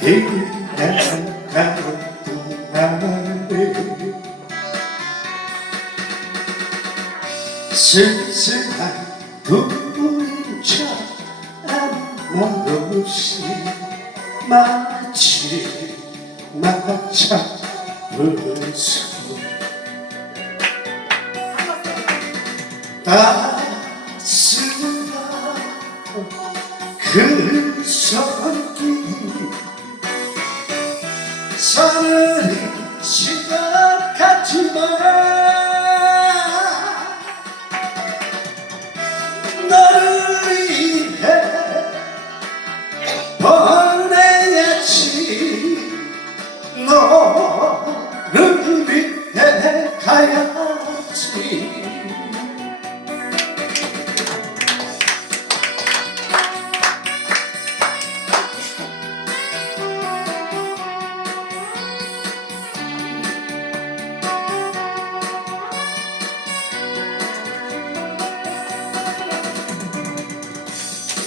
지나가는 나를 쓸쓸한 눈물인 척 아무 말 없이 마치 마차 불수 따스한 그 손길 서늘히 심각하지만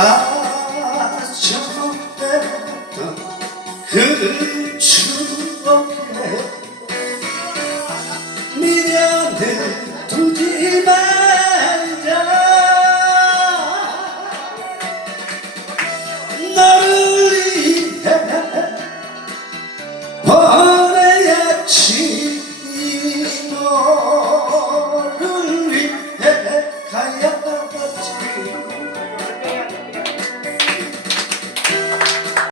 아저대던 그 추억에 미련을 두지 말자. 너를 위해 보내야지